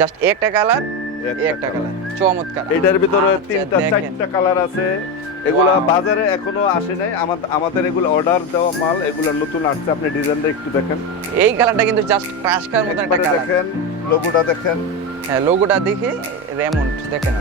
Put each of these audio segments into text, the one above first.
Just একটা colour, একটা colour, চমৎকার। এটার ভিতরে তিনটা চারটা কালার আছে। এগুলা বাজারে এখনো আসে নাই, আমাদের এগুলো অর্ডার দেওয়া মাল, এগুলো নতুন আসছে। আপনি ডিজাইনটা একটু দেখেন, এই কালারটা কিন্তু জাস্ট ক্রাশ করার মতো একটা কালার। দেখেন লোগোটা দেখেন। হ্যাঁ, লোগোটা দেখে রেমন্ড দেখেন।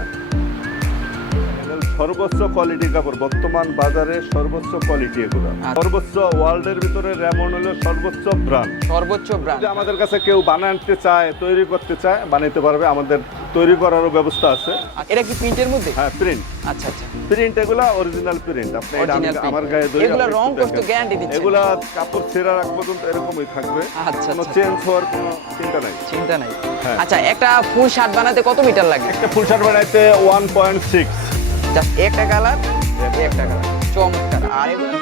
সর্বোচ্চ কোয়ালিটির কাপড়, বর্তমান বাজারে সর্বোচ্চ কোয়ালিটি এগুলো। সর্বোচ্চ ওয়ার্ল্ডের ভিতরে রেমন্ড হলো সর্বোচ্চ ব্র্যান্ড। সর্বোচ্চ ব্র্যান্ড। যদি আমাদের কাছে কেউ বানাতে চায়, তৈরি করতে চায়, বানাইতে পারবে। আমাদের তৈরি করারও ব্যবস্থা আছে। এটা কি প্রিন্টের মধ্যে? হ্যাঁ, প্রিন্ট। আচ্ছা আচ্ছা, প্রিন্ট এগুলা অরিজিনাল প্রিন্ট। আপনি আমার গায়ে ধরে এগুলা রং কষ্ট গ্যারান্টি দিচ্ছে। এগুলা কাপড় ছেঁড়া রাখ পর্যন্ত এরকমই থাকবে। আচ্ছা, কোনো চেঞ্জ হওয়ার কোনো চিন্তা নাই। চিন্তা নাই। আচ্ছা, একটা ফুল শার্ট বানাতে কত মিটার লাগে? একটা ফুল শার্ট বানাইতে 1.6। জাস্ট একটা কালার, একটা কালার, চমৎকার। আর এগুলো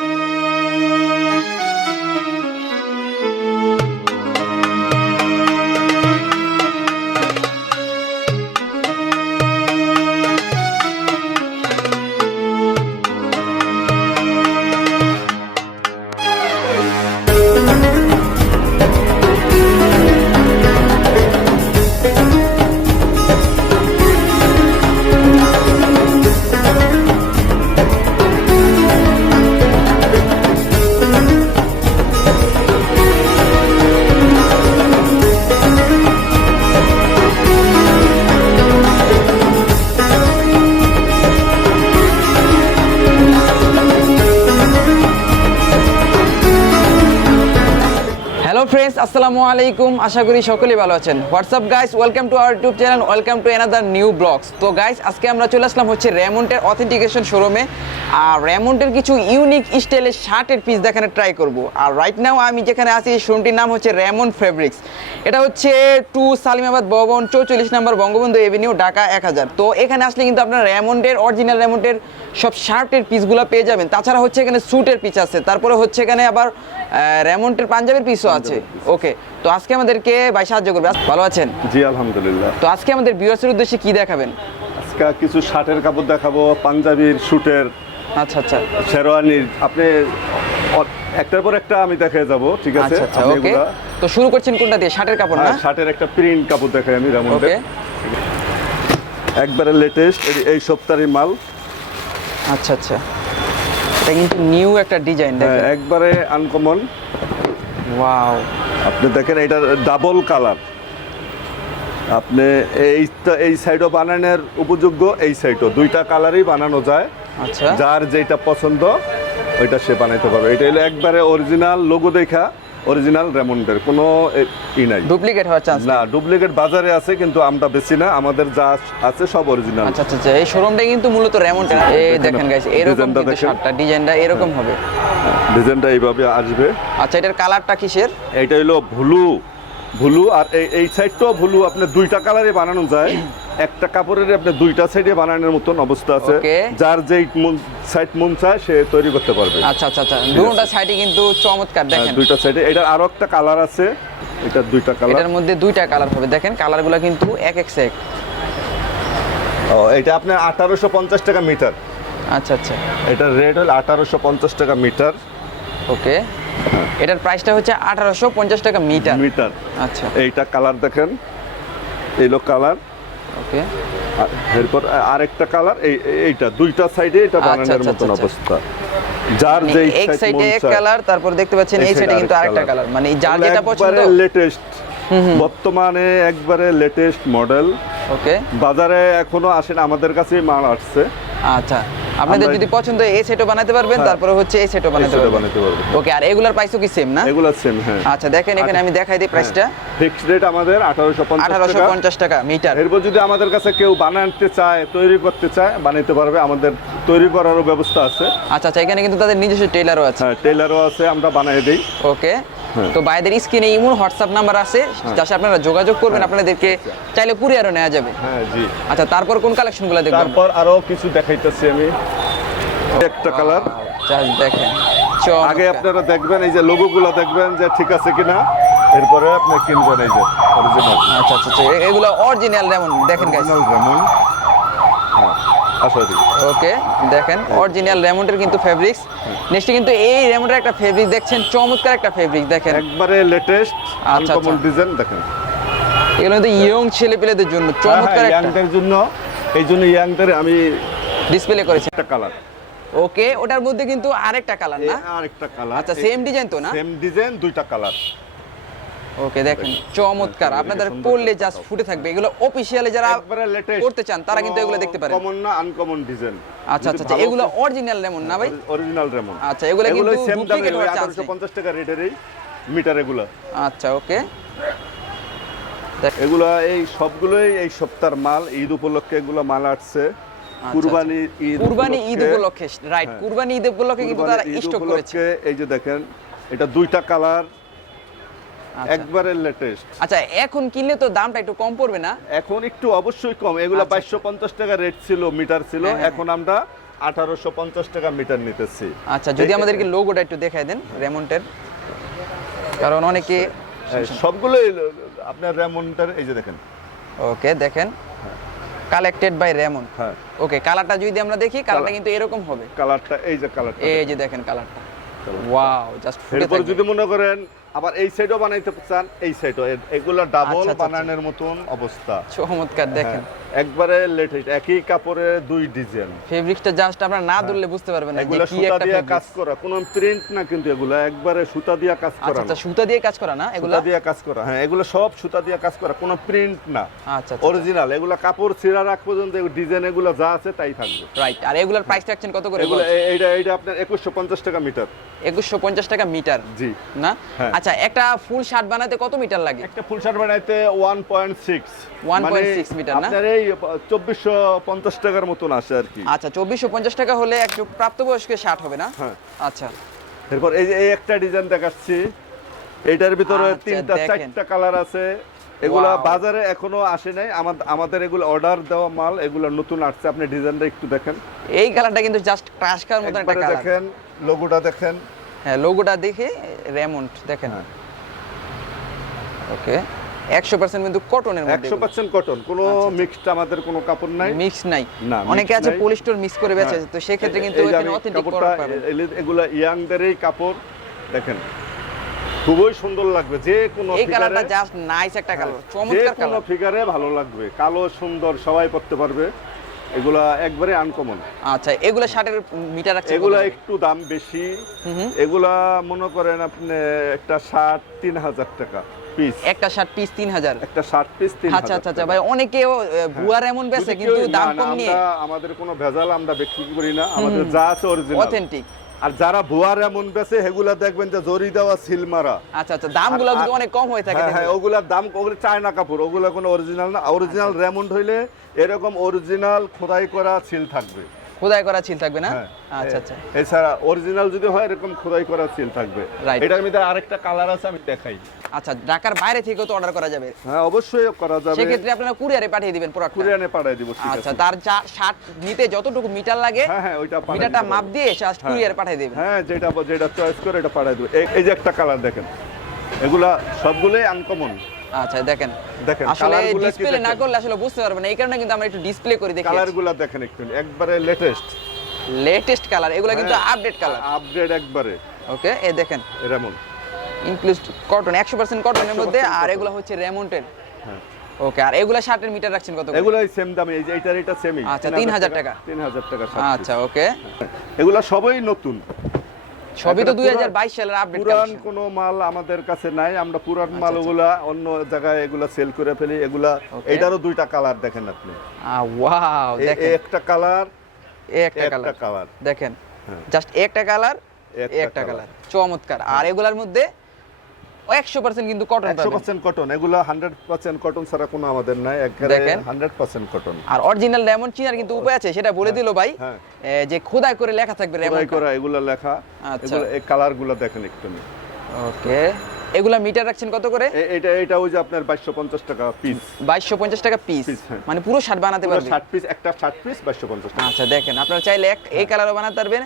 ফ্রেন্ডস, আসসালামু আলাইকুম। আশা করি সকলেই ভালো আছেন। What's up guys, welcome to our YouTube channel, welcome to another new blogs. তো গাইস, আজকে আমরা চলে আসলাম হচ্ছে রেমন্ডের অথেন্টিকেশন শোরুমে। আর রেমন্ডের কিছু ইউনিক স্টাইলের শার্টের পিস দেখানো ট্রাই করব। আর রাইট নাও আমি যেখানে আছি, শোরুমটির নাম হচ্ছে রেমন্ড ফেব্রিক্স। এটা হচ্ছে 2 সালিমাবাদ ভবন, 44 নম্বর বঙ্গবন্ধু এভিনিউ, ঢাকা 1000। তো এখানে আসলে কিন্তু আপনারা রেমন্ডের অরিজিনাল রেমন্ডের সব শার্টের পিসগুলো পেয়ে যাবেন। তাছাড়া হচ্ছে এখানে স্যুটের পিস আছে, তারপরে হচ্ছে এখানে আবার রেমন্ডের পাঞ্জাবের পিসও আছে। ওকে, তো আজকে আমাদেরকে ভাই সাহায্য করবে। ভালো আছেন? জি, আলহামদুলিল্লাহ। তো আজকে আমাদের ভিউয়ার্সের উদ্দেশ্যে কি দেখাবেন? আজকে কিছু শার্টের কাপড় দেখাবো, পাঞ্জাবির, স্যুটের। আচ্ছা আচ্ছা, শেরওয়ানির। আপনি একটার পর একটা আমি দেখায় যাব, ঠিক আছে? আচ্ছা, ওকে। তো শুরু করছেন কোনটা দিয়ে? শার্টের কাপড় না? শার্টের একটা প্রিন্ট কাপড় দেখাই আমি রেমন্ডের। ওকে, একবারে লেটেস্ট, এই সপ্তাহের মাল। আচ্ছা আচ্ছা, এটা কিন্তু নিউ একটা ডিজাইন দেখেন, একবারে আনকমন। ওয়াও, আপনি দেখেন এটা ডাবল কালার। আপনি এই সাইডও বানানোর উপযোগ্য, এই সাইডও দুইটা কালারই বানানো যায়। আচ্ছা, যার যেটা পছন্দ ওইটা সে বানাইতে পারবে। এটা হলো একবারে অরিজিনাল লোগো দেখা, অরিজিনাল রেমন্ডের, কোনো নাই, ডুপ্লিকেট হওয়ার চান্স না। ডুপ্লিকেট বাজারে আছে, কিন্তু আমরা বেশি না, আমাদের যা আছে সব অরিজিনাল। আচ্ছা আচ্ছা, এই শোরুমটা কিন্তু মূলত রেমন্ডের। এই দেখেন গাইস, এরকম কিন্তু শার্টটা ডিজাইনটা এরকম হবে, ডিজাইনটা এইভাবে আসবে। আচ্ছা, এটার কালারটা কিসের? এইটা হলো ব্লু, আর এই সাইডটাও ব্লু। আপনি দুইটা কালারে বানানো যায়। একটা কাপড়ের আপনি দুইটা সাইডে বানানোর মতন অবস্থা আছে। যার যেই সাইড মন চায় সে তৈরি করতে পারবে। আচ্ছা আচ্ছা আচ্ছা, দুটোটা সাইডে কিন্তু চমৎকার দেখেন। দুইটা সাইডে এটার আরো একটা কালার আছে। এটার দুইটা কালার, এটার মধ্যে দুইটা কালার হবে। দেখেন কালারগুলো কিন্তু এক এক সেক। এটা আপনার 1850 টাকা মিটার। আচ্ছা আচ্ছা, এটার রেট হলো 1850 টাকা মিটার। ওকে, এটার প্রাইসটা হচ্ছে 1850 টাকা মিটার। আচ্ছা, এইটা কালার দেখেন, এইলো কালার। ওকে, এরপর আরেকটা কালার, এইটা দুইটা সাইডে এটা বানানোর মতন অবস্থা। যার যেই এক সাইডে এক কালার, তারপর দেখতে পাচ্ছেন এই সাইডে কিন্তু আরেকটা কালার। মানে যার যেটা পছন্দ। লেটেস্ট, বর্তমানে একবারে লেটেস্ট মডেল। ওকে, বাজারে এখনো আসে না, আমাদের কাছেই মাল আসছে। আচ্ছা, আপনাদের যদি পছন্দ এই সেটও বানাতে পারবেন, তারপরে হচ্ছে এই সেটও বানাতে পারবেন। ওকে, আর এগুলার প্রাইসও কি সেম না? এগুলা সেম, হ্যাঁ। আচ্ছা, দেখেন এখানে আমি দেখাই দিই প্রাইসটা। ফিক্সড রেট আমাদের 1850 টাকা মিটার। এরপর যদি আমাদের কাছে কেউ বানাতে চায়, তৈরি করতে চায়, বানাইতে পারবে। আমাদের তৈরি করারও ব্যবস্থা আছে। আচ্ছা আচ্ছা, এখানে কিন্তু তাদের নিজস্ব টেইলারও আছে। হ্যাঁ, টেইলারও আছে, আমরা বানাই দেই। ওকে, তো ভাইদের স্ক্রিনে ইমো হোয়াটসঅ্যাপ নাম্বার আছে, যাতে আপনারা যোগাযোগ করবেন, আপনাদেরকে চাইলে কুরিয়ারও নেওয়া যাবে। হ্যাঁ জি। আচ্ছা, তারপর কোন কালেকশনগুলো দেখবেন? তারপর আরো কিছু দেখাইতেছি আমি। একটা কালার জাস্ট দেখেন, আগে আপনারা দেখবেন, এই যে লোগোগুলো দেখবেন যে ঠিক আছে কিনা, এরপরে আপনি কিনবেন। এই যে অরিজিনাল। আচ্ছা আচ্ছা, এগুলো অরিজিনাল রেমন্ড। দেখেন গাইস, রেমন্ড। হ্যাঁ, আসলে ওকে, দেখেন অরিজিনাল রেমন্ডের কিন্তু ফেব্রিক্স। নেক্সট কিন্তু এই রেমন্ডের একটা ফেব্রিক দেখছেন, চমৎকার একটা ফেব্রিক দেখেন, একবারে লেটেস্ট আনকমন ডিজাইন। দেখেন এগুলো তো ইয়ং ছেলেপেলেদের জন্য চমৎকার একটা ইয়াংদের জন্য, এই জন্য ইয়াংদের আমি ডিসপ্লে করেছি একটা কালার। ওকে, ওটার মধ্যে কিন্তু আরেকটা কালার না? আরেকটা কালার। আচ্ছা, সেম ডিজাইন তো না? সেম ডিজাইন, দুইটা কালার। ওকে, দেখেন চমৎকার, আপনাদের পরলে জাস্ট ফুটে থাকবে। এগুলো অফিশিয়ালি যারা করতে চান তারা কিন্তু এগুলো দেখতে পারেন। কমন না, আনকমন ডিজাইন। আচ্ছা আচ্ছা আচ্ছা, এগুলো অরিজিনাল লেমন না ভাই? Original lemon. আচ্ছা, এগুলো কিন্তু সেম দামে, ডুপ্লিকেট হওয়ার চান্স নেই। 1850 টাকা রেটেরই মিটার এগুলো। আচ্ছা, ওকে। এগুলো এই সবগুলোই এই সপ্তাহের মাল, ঈদ উপলক্ষে এগুলো মাল আসছে। কুরবানি ঈদ উপলক্ষে, রাইট, কুরবানি ঈদ উপলক্ষে কিন্তু তারা স্টক করেছে। এই যে দেখেন, এটা দুইটা কালার, একবারে লেটেস্ট। আচ্ছা, এখন কিনলে তো দামটা একটু কম পড়বে না? এখন একটু অবশ্যই কম। এগুলো 2250 টাকা রেট ছিল, মিটার ছিল, এখন আমরা 1850 টাকা মিটার নিতেছি। আচ্ছা, যদি আমাদেরকে লোগোটা একটু দেখায় দেন রেমন্ডের, কারণ অনেকে সবগুলোই আপনার রেমন্ডের। এই যে দেখেন, ওকে, দেখেন কালেক্টেড বাই রেমন্ড। হ্যাঁ, ওকে, কালারটা যদি আমরা দেখি, কালারটা কিন্তু এরকম হবে। কালারটা এই যে কালারটা, এই যে দেখেন কালারটা, ওয়াও, জাস্ট ফুটে এরপর থাকবে। যদি মনে করেন আবার এই সাইডও বানাইতে চান, এই সাইডও, এগুলো ডাবল বানানোর মতন অবস্থা। চমৎকার, দেখেন একবারে লেটেস্ট, একই কাপড়ে দুই ডিজাইন। ফেব্রিকটা জাস্ট আপনারা না ধরলে বুঝতে পারবেন না যে এগুলো কি সুতা একটা দিয়ে ফেব্রিক। কাজ করা, কোনো প্রিন্ট না কিন্তু, এগুলো একবারে সুতা দিয়ে কাজ করা। আচ্ছা, সুতা দিয়ে কাজ করা না এগুলো? সুতা দিয়ে কাজ করা, হ্যাঁ, এগুলো সব সুতা দিয়ে কাজ করা, কোনো প্রিন্ট না। আচ্ছা, অরিজিনাল। এগুলো কাপড় ছিঁড়ার আগ পর্যন্ত ডিজাইন এগুলো যা আছে তাই থাকবে। রাইট। আর এগুলোর প্রাইস রাখছেন কত করে? এগুলো এইটা আপনার 2150 টাকা মিটার। 2150 টাকা মিটার, জি না? হ্যাঁ। আচ্ছা, একটা ফুল শার্ট বানাতে কত মিটার লাগে? একটা ফুল শার্ট বানাইতে 1.6 মিটার না? আপনার এই 2450 টাকার মতন আসে আর কি। আচ্ছা, 2450 টাকা হলে একটু প্রাপ্তবয়স্কের শার্ট হবে না? হ্যাঁ। আচ্ছা, এরপর এই যে এই একটা ডিজাইন দেখাচ্ছি, এইটার ভিতরে আচ্ছা, 3টা দেখেন। 4টা কালার আছে। এগুলা Wow. বাজারে এখনো আসে নাই, আমাদের এগুলো অর্ডার দেওয়া মাল, এগুলো নতুন আসছে। আপনি ডিজাইনটা একটু দেখেন, এই কালারটা কিন্তু জাস্ট ক্রাশ করার মতো একটা একবারে কালার। দেখেন, লোগোটা দেখেন। হ্যাঁ, লোগোটা দেখে রেমন্ড দেখেন। হ্যাঁ। ওকে, 100% কিন্তু কটনের মধ্যে। 100% কটন, কোনো মিক্সড আমাদের কোনো কাপড় নাই, মিক্স নাই। না, অনেকে mix আছে নাই। পলিস্টার মিক্স করে বেচে, হ্যাঁ। তো সেই ক্ষেত্রে কিন্তু এই যে এখানে আমি অথেন্টিক কাপড়টা, প্রোডাক্ট পাবেন। এগুলা ইয়াংদেরই কাপড়, দেখেন খুবই সুন্দর লাগবে যে কোনো এই কালারটা জাস্ট নাইস একটা কালার, চমৎকার যে কোনো কালার। ফিগারে ভালো লাগবে, কালো সুন্দর, সবাই পরতে পারবে। এগুলা একবারে আনকমন। আচ্ছা, এগুলা শার্টের মিটার রাখছে? এগুলা একটু দাম বেশি। এগুলা মনে করেন আপনি একটা শার্ট 3000 টাকা পিস। একটা শার্ট পিস 3000? একটা শার্ট পিস 3000। আচ্ছা আচ্ছা আচ্ছা ভাই, অনেকেও ভুয়া এমন বেচে কিন্তু দাম কম নিয়ে। আমাদের কোনো ভেজাল আমরা বিক্রি করি না, আমাদের যা আছে অরিজিনাল অথেন্টিক। আর যারা ভুয়ার এমন বেচে সেগুলা দেখবেন যে জরি দেওয়া সিল মারা। আচ্ছা আচ্ছা, দামগুলো কিন্তু অনেক কম হয়ে থাকে। হ্যাঁ, ওগুলার দাম, ওগুলো চায়না কাপড়, ওগুলা কোনো অরিজিনাল না। অরিজিনাল রেমন্ড হইলে এরকম অরিজিনাল খোদাই করা সিল থাকবে, খোদাই করা ছিল থাকবে না? হ্যাঁ। আচ্ছা আচ্ছা, এছাড়া অরিজিনাল যদি হয় এরকম খোদাই করা সিল থাকবে। Right. এটার মধ্যে আরেকটা কালার আছে, আমি দেখাই। আচ্ছা, ঢাকার বাইরে থেকেও তো অর্ডার করা যাবে? হ্যাঁ, অবশ্যই করা যাবে। সেক্ষেত্রে আপনারা কুরিয়ারে পাঠিয়ে দিবেন প্রোডাক্ট? কুরিয়ারে পাঠিয়ে দিব, ঠিক আচ্ছা, আছে। তার শার্ট নিতে যতটুকু মিটার লাগে, হ্যাঁ হ্যাঁ, ওইটা পাঠিয়ে মিটারটা দিতে মাপ পারবো। দিয়ে জাস্ট কুরিয়ারে পাঠিয়ে দিবেন। হ্যাঁ, যেটা চয়েস করে এটা পাঠিয়ে দেব। এই যে একটা কালার দেখেন, এগুলা সবগুলোই আনকমন। আচ্ছা, দেখেন আসলে কালারগুলো কি ডিসপ্লে না দেখেন? করলে আসলে বুঝতে পারবেন না, এই কারণে কিন্তু আমরা একটু ডিসপ্লে করে দেখি। কালারগুলো দেখেন একটু, একবারে লেটেস্ট কালার, এগুলো কিন্তু আপডেট কালার, আপডেট একবারে। ওকে, এই দেখেন রেমন্ড ইনক্লুড কটন, 100% কটনের মধ্যে। 100% আর cotton। এগুলো হচ্ছে রেমন্ডের। হ্যাঁ, ওকে, আর এগুলা শার্টের মিটার রাখছেন কত করে? এগুলাই সেম দামে, এই যে এইটার এটা সেমই। আচ্ছা, 3000 টাকা। 3000 টাকা। আচ্ছা, ওকে, এগুলা সবই নতুন, সবই তো 2022 সালের আপডেট পুরান কালেকশন। কোনো মাল আমাদের কাছে নাই। আমরা পুরান মালগুলা অন্য জায়গায় এগুলা সেল করে ফেলি। এগুলা এটারও দুইটা কালার দেখেন আপনি। ওয়াও, দেখেন একটা কালার, একটা কালার দেখেন, জাস্ট একটা কালার, একটা কালার, চমৎকার। আর এগুলার মধ্যে 100% কিন্তু কটন পাবেন। 100% কটন। এগুলা 100% কটন ছাড়া কোনো আমাদের নাই, একবারে 100% কটন। আর অরিজিনাল রেমন্ড চিনার কিন্তু উপায় আছে, সেটা বলে দিল ভাই, যে খোদাই করে লেখা থাকবে রেমন্ড খোদাই করা এগুলা লেখা। আচ্ছা, এগুলা এই কালারগুলো দেখেন একটু। ওকে, এগুলা মিটার রাখছেন কত করে? এটা ওই যে আপনার 2250 টাকা পিস। 2250 টাকা পিস, মানে পুরো শার্ট বানাতে পারবে? 60 পিস, একটা 60 পিস 2250 টাকা। আচ্ছা, দেখেন আপনারা চাইলে এই কালারও বানাতে পারবেন,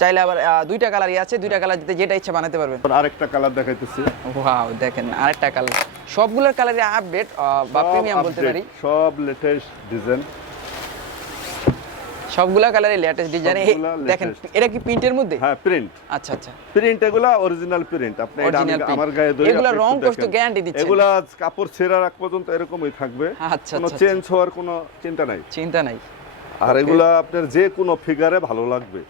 চাইলে আবার দুইটা কালারই আছে, দুইটা কালার যেটা ইচ্ছা বানাতে পারবেন। আরেকটা কালার দেখাইতেছি। ওয়াও, দেখেন আরেকটা কালার, সবগুলোর কালারই আপডেট বা প্রিমিয়াম বলতে পারি, সব লেটেস্ট ডিজাইন। সবগুলা কালারে লেটেস্ট ডিজাইন। দেখেন এটা কি প্রিন্টের মধ্যে? হ্যাঁ প্রিন্ট। আচ্ছা আচ্ছা, প্রিন্ট এগুলা অরিজিনাল প্রিন্ট। আপনি এটা আমার গায়ে ধরে এগুলা রং কষ্ট গ্যারান্টি দিচ্ছেন? এগুলা কাপড় ছেঁড়া রাখ পর্যন্ত এরকমই থাকবে। আচ্ছা, কোনো চেঞ্জ হওয়ার কোনো চিন্তা নাই। আর এগুলা আপনার যে কোনো ফিগারে ভালো লাগবে।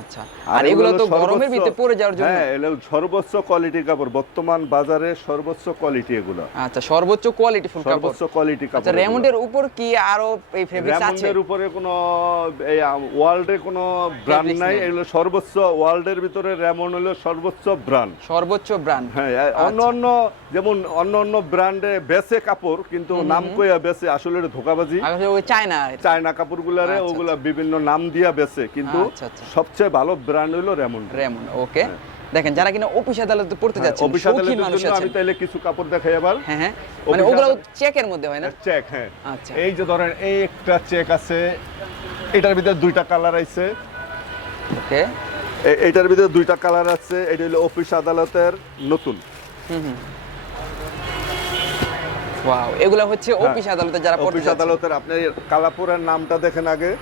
আচ্ছা, আর এগুলো তো গরমের ভিতরে পরে যাওয়ার জন্য। হ্যাঁ, এগুলো সর্বোচ্চ কোয়ালিটি কাপড়, বর্তমান বাজারে সর্বোচ্চ কোয়ালিটি এগুলো। আচ্ছা, সর্বোচ্চ কোয়ালিটি ফুল কাপড়, সর্বোচ্চ কোয়ালিটি কাপড়। আচ্ছা, রেমন্ডের উপর কি আরো এই ফেব্রিক্স আছে? রেমন্ডের উপরে কোনো এই ওয়ার্ল্ডে কোনো ব্র্যান্ড নাই, এগুলো সর্বোচ্চ। ওয়ার্ল্ডের ভিতরে রেমন্ড হলো সর্বোচ্চ ব্র্যান্ড। সর্বোচ্চ ব্র্যান্ড। হ্যাঁ, অন্য যেমন অন্য ব্র্যান্ডে বেচে কাপড়, কিন্তু নাম কইয়া বেচে, আসলে এটা ধোঁকাবাজি। আসলে ওই চায়না কাপড়গুলারে ওগুলা বিভিন্ন নাম দিয়া বেচে, কিন্তু সবচেয়ে ভালো ব্র্যান্ড হলো রেমন্ড। ওকে, দেখেন যারা কিনা অফিস আদালতে পড়তে যাচ্ছেন, অফিস আদালতের জন্য আমি তাইলে কিছু কাপড় দেখাই আবার। হ্যাঁ, মানে ওগুলো চেকের মধ্যে হয় না? চেক, হ্যাঁ। আচ্ছা, এই যে ধরেন এই একটা চেক আছে, এটার ভিতরে দুইটা কালার আছে। ওকে, এইটার ভিতরে দুইটা কালার আছে। এটা হলো অফিস আদালতের নতুন। ওয়াও, এগুলা হচ্ছে অফিস আদালতে যারা পড়তে যাচ্ছেন। অফিস আদালতের আপনি কালাপুরের নামটা দেখেন আগে।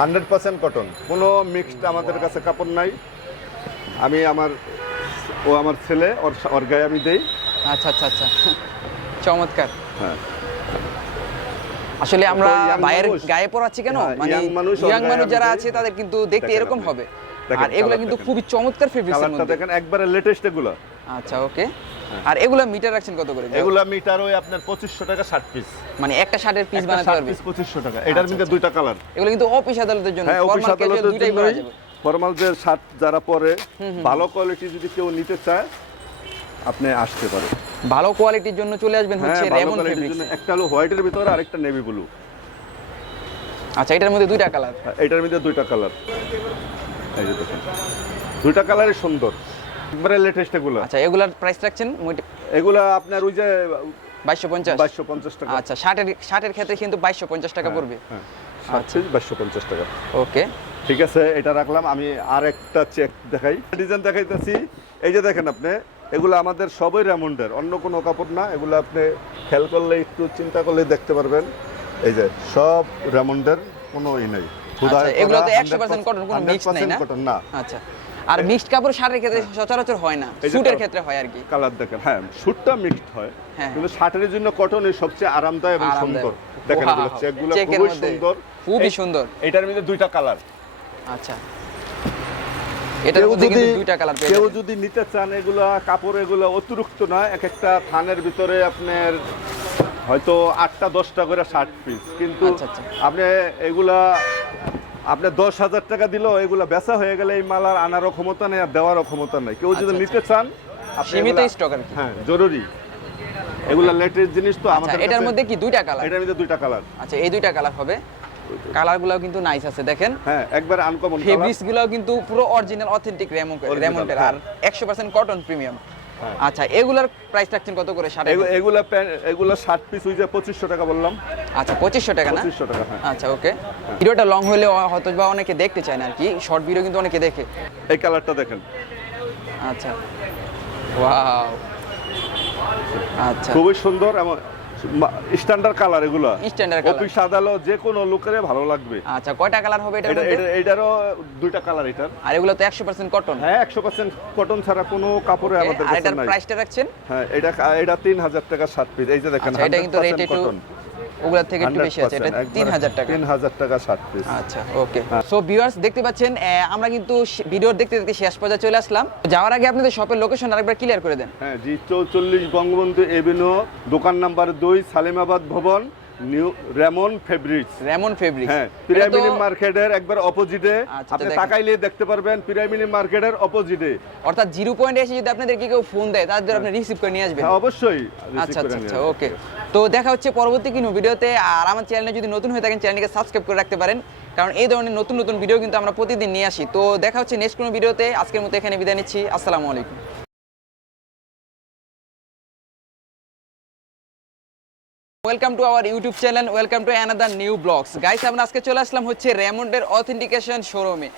100% কটন, কোনো মিক্সড আমাদের কাছে কাপড় নাই। আমি আমার ছেলে ওর গায়ে আমি দেই। আচ্ছা আচ্ছা আচ্ছা, চমৎকার। হ্যাঁ, আসলে আমরা ভাইয়ের গায়ে পরাচ্ছি কেন, মানে ইয়াং মানুষ যারা আছে তাদের কিন্তু দেখতে এরকম হবে। আর এগুলা কিন্তু খুবই চমৎকার ফেব্রিক্সের মধ্যে। দেখেন একবারে লেটেস্ট এগুলা। আচ্ছা, ওকে। আর এগুলা মিটার রাখছেন কত করে? এগুলা মিটার ওই আপনার 2500 টাকা 60 পিস। মানে একটা শার্টের পিস বানাতে পারবে 2500 টাকা। এটার মধ্যে দুইটা কালার। এগুলো কিন্তু অফিস আদালতের জন্য, হ্যাঁ, অফিস আদালতের দুইটাই পরা যাবে। ফর্মাল যে শার্ট যারা পরে, ভালো কোয়ালিটি যদি কেউ নিতে চায় আপনি আসতে পারেন। ভালো কোয়ালিটির জন্য চলে আসবেন হচ্ছে রেমন্ড ফেব্রিক্স। একটা হলো হোয়াইটের ভিতরে আর একটা নেভি ব্লু। আচ্ছা, এটার মধ্যে দুইটা কালার? এটার মধ্যে দুইটা কালার। এই যে দেখেন, দুইটা কালারই সুন্দর, একবারে লেটেস্ট এগুলো। আচ্ছা, এগুলার প্রাইস রাখছেন? এগুলা আপনার ওই যে 2250 টাকা। আচ্ছা, শার্টের ক্ষেত্রে কিন্তু 2250 টাকা পড়বে। হ্যাঁ, 2250 টাকা। ওকে, ঠিক আছে, এটা রাখলাম। আমি আর একটা চেক দেখাই, ডিজাইন দেখাইতেছি। এই যে দেখেন আপনি, এগুলো আমাদের সবই রেমন্ডের, অন্য কোনো কাপড় না। এগুলো আপনি খেয়াল করলে, একটু চিন্তা করলে দেখতে পারবেন। এই যে সব রেমন্ডের, কোনো নাই। এগুলো তো 100% কটন, কোনো মিক্স নাই না? কটন না। আচ্ছা, আর মিক্সড কাপড় শার্টের ক্ষেত্রে সচরাচর হয় না, স্যুটের ক্ষেত্রে হয় আর কি। কালার দেখেন, হ্যাঁ স্যুটটা মিক্সড হয়, কিন্তু শার্টের জন্য কটনই সবচেয়ে আরামদায়ক এবং সুন্দর। দেখেন এগুলো চেকগুলো খুবই সুন্দর, খুবই সুন্দর। এটার মধ্যে দুইটা কালার। আচ্ছা, এটার মধ্যে কিন্তু দুইটা কালার পেয়ে যাবেন। কেউ যদি নিতে চান, এগুলা কাপড় এগুলো অতিরিক্ত না। এক একটা থানের ভিতরে আপনার হয়তো 8টা 10টা করে 60 পিস, কিন্তু আপনি এগুলা আপনি 10,000 টাকা দিলেও এগুলা বেচা হয়ে গেলে এই মাল আর আনারও ক্ষমতা নেই, আর দেওয়ারও ক্ষমতা নেই। কেউ যদি নিতে চান, সীমিত স্টক আর কি। হ্যাঁ, জরুরি। এগুলা লেটেস্ট জিনিস তো আমাদের কাছে। এটার মধ্যে কি দুইটা কালার? এটার মধ্যে দুইটা কালার। আচ্ছা, এই দুইটা কালার হবে। কালারগুলোও কিন্তু নাইস আছে, দেখেন। হ্যাঁ, একবার আনকমন কালার। ফেব্রিক্সগুলোও কিন্তু পুরো অরিজিনাল অথেন্টিক রেমন্ডের, আর 100% কটন প্রিমিয়াম। আচ্ছা, এগুলার প্রাইস রাখছেন কত করে? এগুলা 60 পিস হইছে 2500 টাকা বললাম। আচ্ছা, 2500 টাকা না? 2500 টাকা, হ্যাঁ। আচ্ছা, ওকে। ভিডিওটা লং হলে হয়তো বা অনেকে দেখতে চায় না আর কি, শর্ট ভিডিও কিন্তু অনেকে দেখে। এই কালারটা দেখেন। আচ্ছা, ওয়াও, আচ্ছা, খুবই সুন্দর এবং স্ট্যান্ডার্ড কালার। এগুলো স্ট্যান্ডার্ড কালার, অফিস আদালত যে কোনো লোকের ভালো লাগবে। আচ্ছা, কয়টা কালার হবে এটার মধ্যে? এটারও দুইটা কালার এটার। আর এগুলো তো 100% কটন? হ্যাঁ, 100% কটন ছাড়া কোনো কাপড়ে আমাদের কাছে নাই। আর এটার প্রাইসটা রাখছেন? হ্যাঁ, এটা 3000 টাকা 60 পিস। এই যে দেখেন, এটা কিন্তু রেট একটু ওগুলা থেকে একটু বেশি আছে, এটা 3000 টাকা। 3000 টাকা 60 পিস। আচ্ছা, ওকে। সো ভিউয়ার্স, দেখতে পাচ্ছেন আমরা কিন্তু ভিডিও দেখতে দেখতে শেষ পর্যায়ে চলে আসলাম। যাওয়ার আগে আপনাদের শপের লোকেশন আরেকবার ক্লিয়ার করে দেন। হ্যাঁ জি, 44 বঙ্গবন্ধু এভিনিউ, দোকান নাম্বার 2, সালিমাবাদ ভবন, নিউ রেমন্ড ফেব্রিক্স। হ্যাঁ, পিরামিড মার্কেটের একবার অপোজিটে। আপনি তাকাইলে দেখতে পারবেন, পিরামিড মার্কেটের অপোজিটে। অর্থাৎ 0 পয়েন্টে এসে যদি আপনাদের কেউ ফোন দেয়, তাদের আপনি রিসিভ করে নিয়ে আসবেন। হ্যাঁ, অবশ্যই। আচ্ছা আচ্ছা, ওকে। তো দেখা হচ্ছে পরবর্তী কোনো ভিডিওতে। আর আমার চ্যানেলে যদি নতুন হয়ে থাকেন, চ্যানেলকে সাবস্ক্রাইব করে রাখতে পারেন, কারণ এই ধরনের নতুন নতুন ভিডিও কিন্তু আমরা প্রতিদিন নিয়ে আসি। তো দেখা হচ্ছে নেক্সট কোনো ভিডিওতে। আজকের মতো এখানে বিদায় নিচ্ছি। আসসালামু আলাইকুম। Welcome to our YouTube channel, welcome to another new blogs. Guys, আমরা আজকে চলে আসলাম হচ্ছে রেমন্ডের অথেন্টিকেশন শোরুমে।